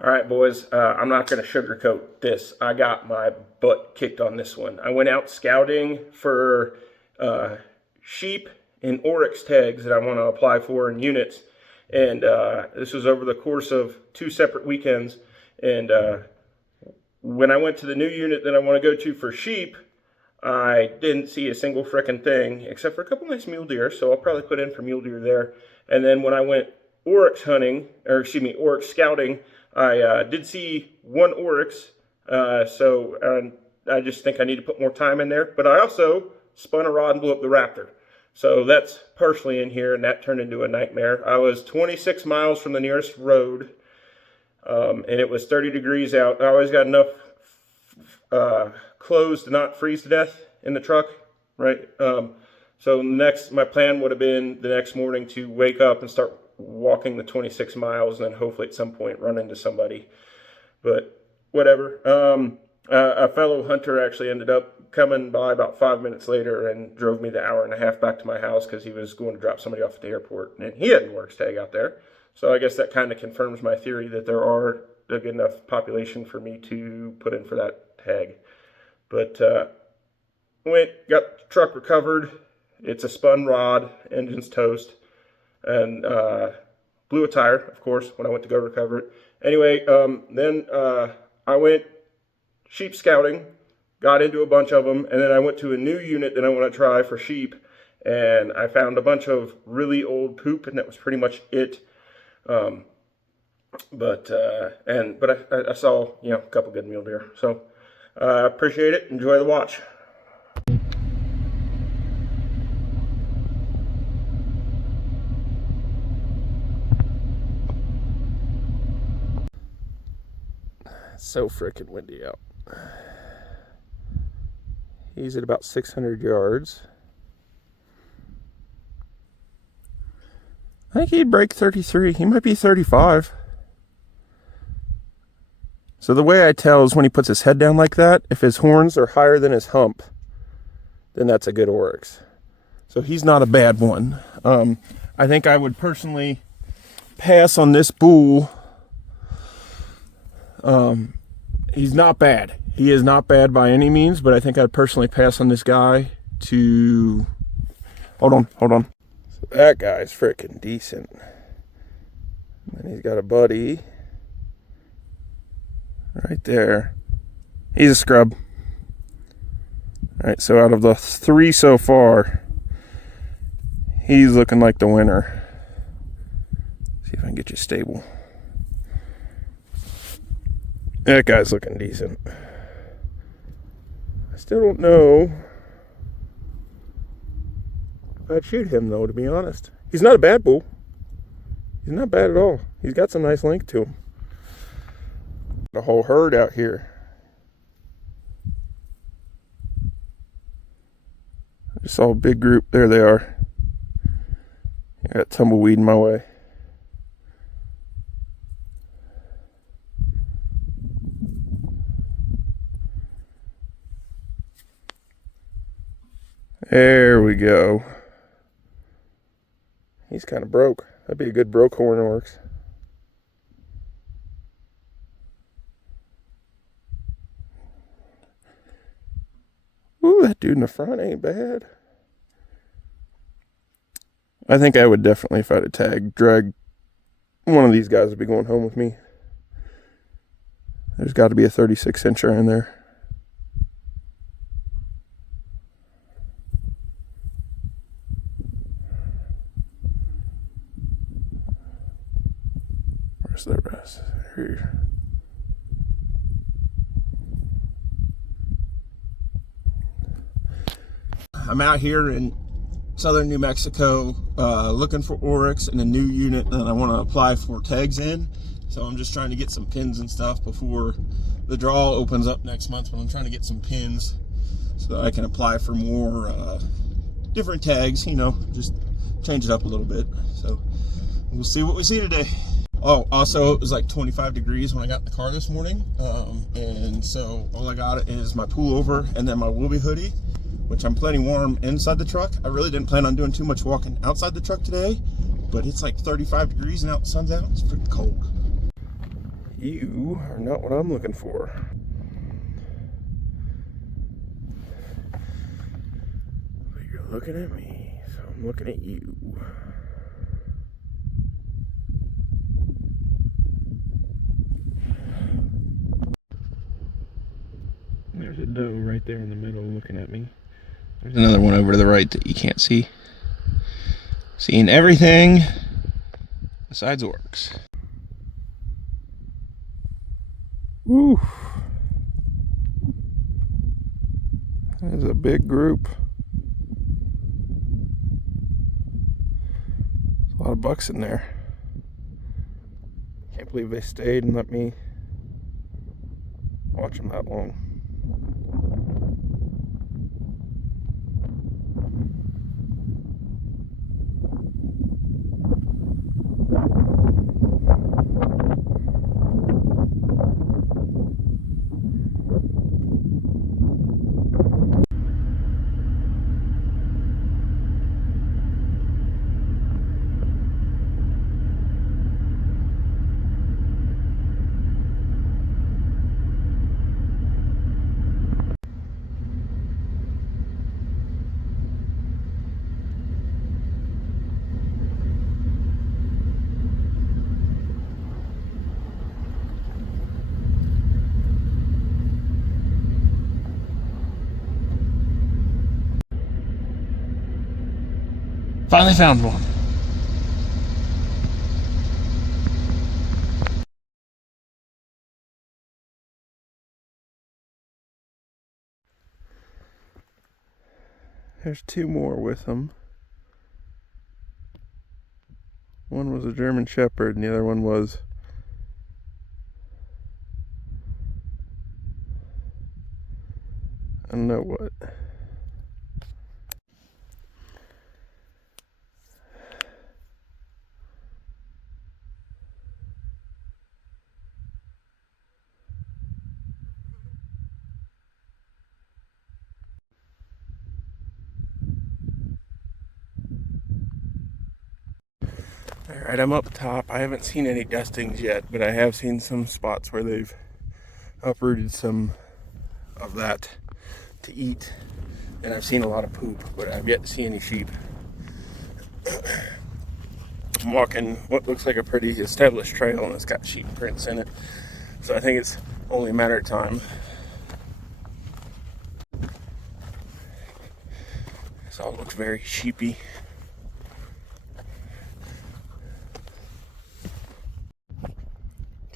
All right, boys, I'm not going to sugarcoat this. I got my butt kicked on this one. I went out scouting for sheep and Oryx tags that I want to apply for in units. And this was over the course of 2 separate weekends. And when I went to the new unit that I want to go to for sheep, I didn't see a single frickin' thing except for a couple nice mule deer. So I'll probably put in for mule deer there. And then when I went Oryx hunting, or excuse me, Oryx scouting, I did see one Oryx, so I just think I need to put more time in there. But I also spun a rod and blew up the Raptor. So that's partially in here, and that turned into a nightmare. I was 26 miles from the nearest road, and it was 30 degrees out. I always got enough clothes to not freeze to death in the truck, right? So my plan would have been the next morning to wake up and start walking the 26 miles and then hopefully at some point run into somebody. But whatever. A fellow hunter actually ended up coming by about 5 minutes later and drove me the hour and a half back to my house because he was going to drop somebody off at the airport. And he had an Oryx tag out there. So I guess that kind of confirms my theory that there are a good enough population for me to put in for that tag. But got the truck recovered. It's a spun rod, engine's toast. And blew a tire, of course, when I went to go recover it. Anyway, then I went sheep scouting, got into a bunch of them, and then I went to a new unit that I want to try for sheep, and I found a bunch of really old poop, and that was pretty much it. But I saw, a couple good mule deer. So I appreciate it. Enjoy the watch. So frickin' windy out. He's at about 600 yards. I think he'd break 33. He might be 35. So the way I tell is when he puts his head down like that, if his horns are higher than his hump, then that's a good Oryx. So he's not a bad one. I think I would personally pass on this bull. He's not bad. He is not bad by any means, but I think I'd personally pass on this guy to... Hold on. So that guy's freaking decent. And he's got a buddy right there. He's a scrub. All right, so out of the 3 so far, he's looking like the winner. See if I can get you stable. That guy's looking decent. I still don't know if I'd shoot him, though, to be honest. He's not a bad bull. He's not bad at all. He's got some nice length to him. The whole herd out here. I just saw a big group. There they are. I got tumbleweed in my way. There we go. He's kind of broke. That'd be a good broke horn Oryx. Ooh, that dude in the front ain't bad. I think I would definitely, if I had a tag, drag one of these guys would be going home with me. There's got to be a 36 incher in there. The rest here. I'm out here in southern New Mexico looking for Oryx in a new unit that I want to apply for tags in. So I'm just trying to get some pins and stuff before the draw opens up next month, but I'm trying to get some pins so that I can apply for more different tags, just change it up a little bit. So we'll see what we see today. Oh, also, it was like 25 degrees when I got in the car this morning, and so all I got is my pullover and then my Wilby hoodie, which I'm plenty warm inside the truck. I really didn't plan on doing too much walking outside the truck today, but it's like 35 degrees and the sun's out. It's pretty cold. You are not what I'm looking for. But you're looking at me, so I'm looking at you. There's a doe right there in the middle looking at me. There's another one over to the right that you can't see. Seeing everything besides Oryx. Woo! That is a big group. There's a lot of bucks in there. Can't believe they stayed and let me watch them that long. Finally found one. There's two more with them. One was a German Shepherd and the other one was I don't know what. Alright, I'm up top. I haven't seen any dustings yet, but I have seen some spots where they've uprooted some of that to eat. And I've seen a lot of poop, but I've yet to see any sheep. I'm walking what looks like a pretty established trail and it's got sheep prints in it. So I think it's only a matter of time. This all looks very sheepy.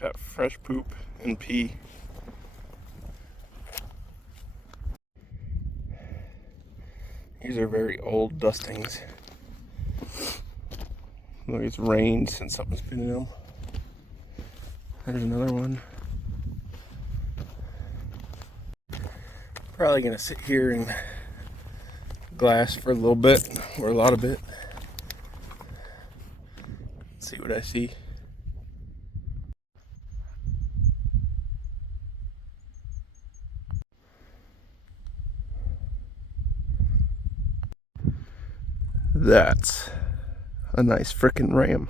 Got fresh poop and pee. These are very old dustings. Look, it's rained since something's been in them. There's another one. Probably gonna sit here and glass for a little bit, or a lot of it. See what I see. That's a nice frickin' ram.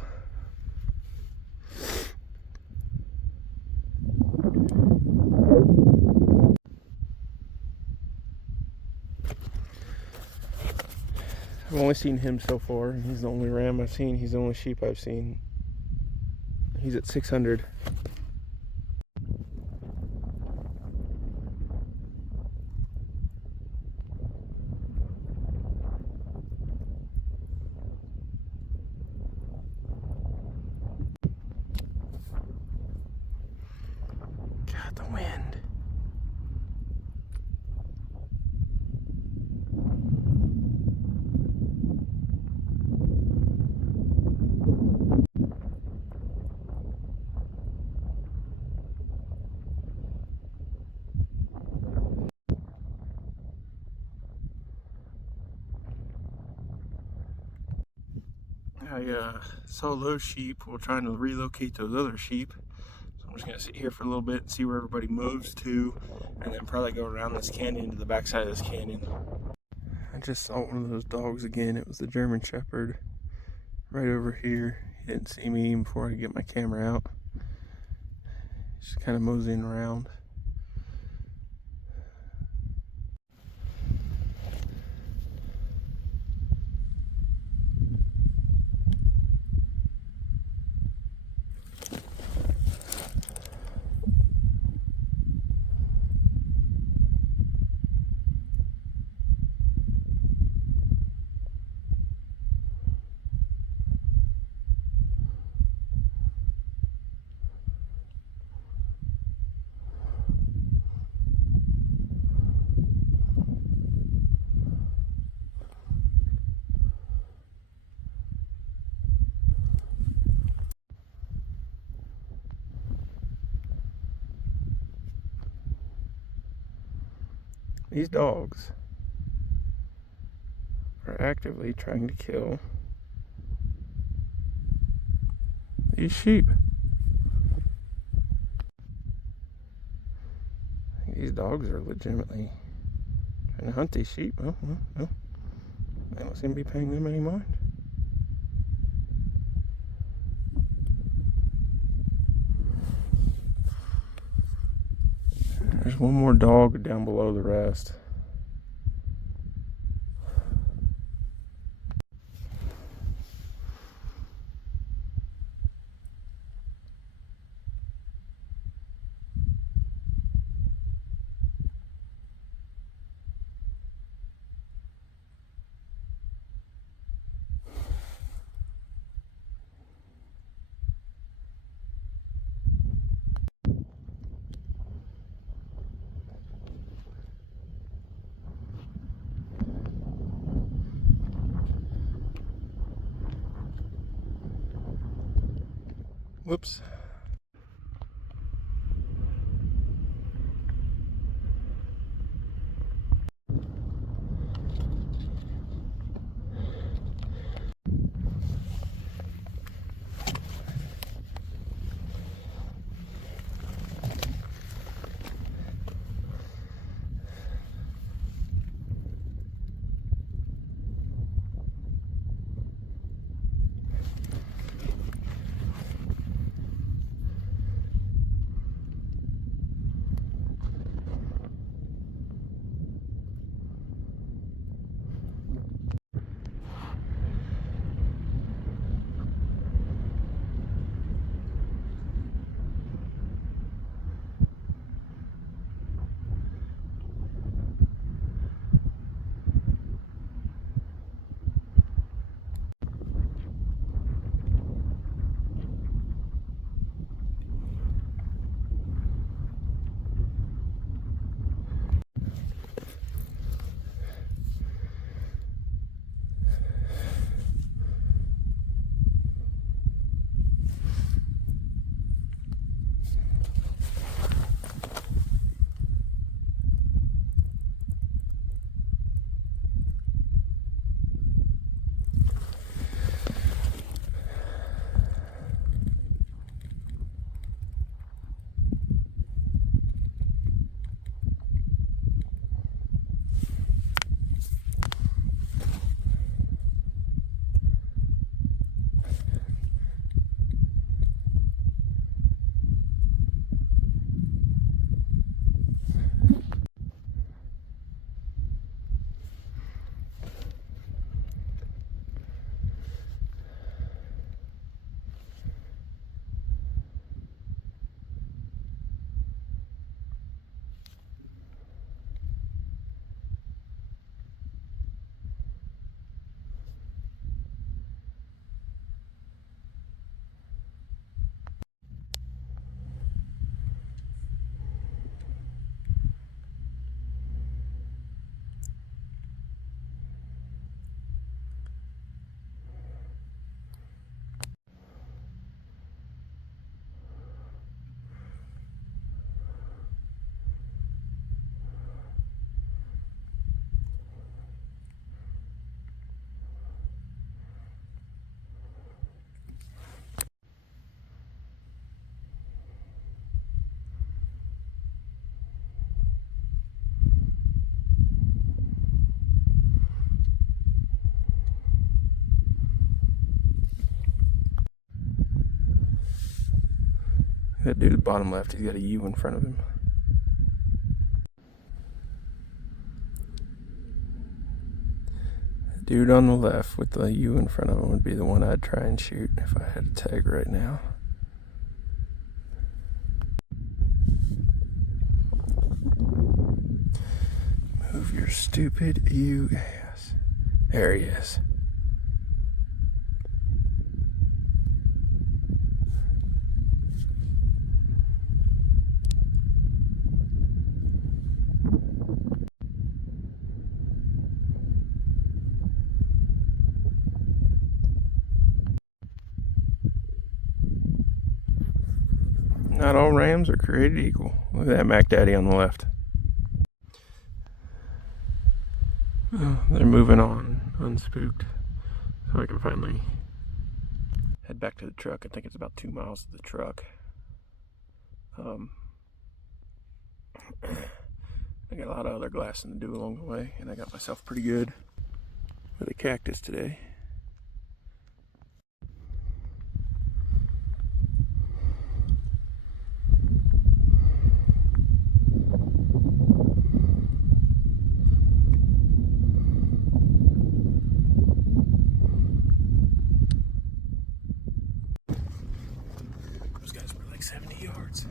I've only seen him so far. He's the only ram I've seen. He's the only sheep I've seen. He's at 600. God, the wind. I saw those sheep while trying to relocate those other sheep. So I'm just going to sit here for a little bit and see where everybody moves to, and then probably go around this canyon to the backside of this canyon. I just saw one of those dogs again. It was the German Shepherd right over here. He didn't see me even before I could get my camera out. Just kind of moseying around. These dogs are actively trying to kill these sheep. I think these dogs are legitimately trying to hunt these sheep. Oh, I don't seem to be paying them any mind. There's one more dog down below the rest. Whoops. That dude at the bottom left, he's got a U in front of him. The dude on the left with the U in front of him would be the one I'd try and shoot if I had a tag right now. Move your stupid U ass. There he is. Not all rams are created equal. Look at that Mac Daddy on the left. Oh, they're moving on, unspooked. So I can finally head back to the truck. I think it's about 2 miles to the truck. I got a lot of other glassing to do along the way, and I got myself pretty good with a cactus today. Those guys were like 70 yards.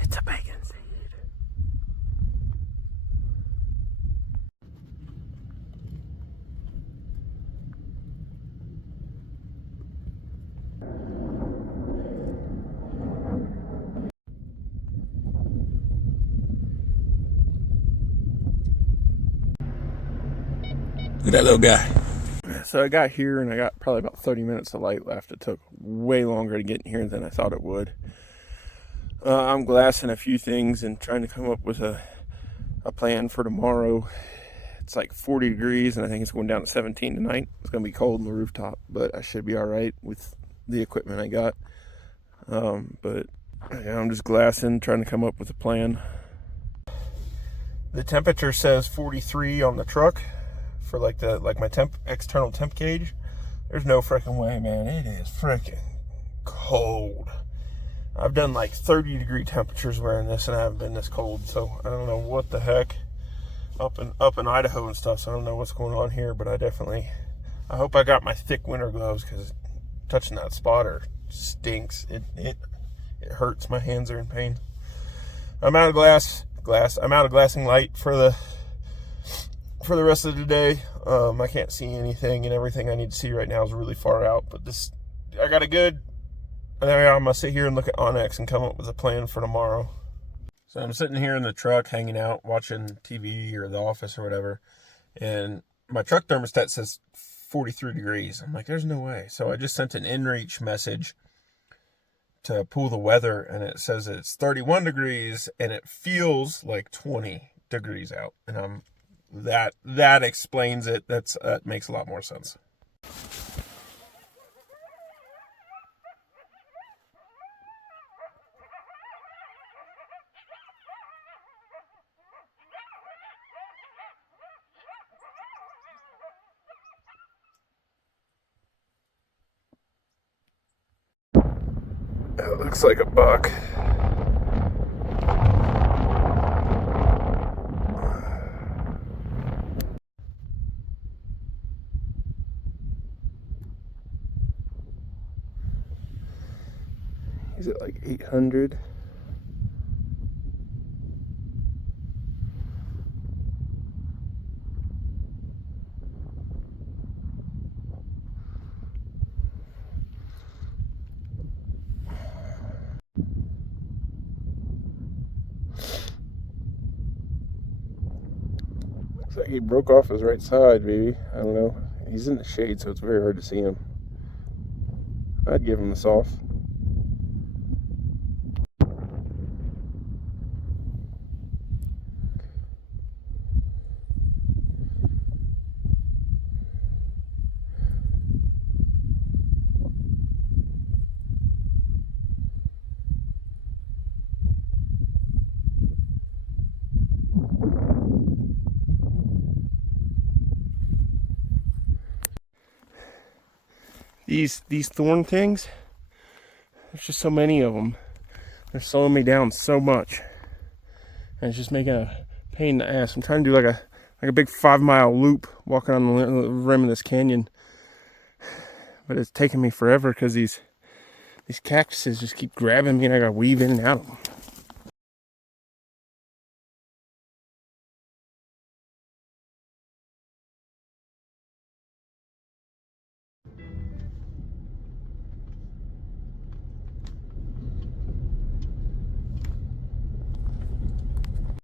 It's a bacon seed. Look at that little guy. So I got here and I got probably about 30 minutes of light left. It took way longer to get in here than I thought it would. I'm glassing a few things and trying to come up with a plan for tomorrow. It's like 40 degrees and I think it's going down to 17 tonight. It's going to be cold on the rooftop, but I should be all right with the equipment I got. But yeah, I'm just glassing, trying to come up with a plan. The temperature says 43 on the truck for like my external temp gauge. There's no freaking way, man. It is freaking cold. I've done like 30-degree temperatures wearing this and I haven't been this cold, so I don't know what the heck up in Idaho and stuff, so I don't know what's going on here, but I hope I got my thick winter gloves, because touching that spotter stinks. It hurts. My hands are in pain. I'm out of I'm out of glassing light for the rest of the day. I can't see anything, and everything I need to see right now is really far out, but I got a good. I'm gonna sit here and look at Onyx and come up with a plan for tomorrow. So I'm sitting here in the truck, hanging out, watching TV or The Office or whatever, and my truck thermostat says 43 degrees. I'm like, there's no way. So I just sent an inReach message to pull the weather, and it says it's 31 degrees, and it feels like 20 degrees out. And that explains it. That makes a lot more sense. That looks like a buck. He's at like 800. Looks like he broke off his right side, maybe. I don't know. He's in the shade, so it's very hard to see him. I'd give him the sauce. These thorn things, there's just so many of them. They're slowing me down so much, and it's just making a pain in the ass. I'm trying to do like a big 5-mile loop walking on the rim of this canyon, but it's taking me forever because these cactuses just keep grabbing me, and I gotta weave in and out of them.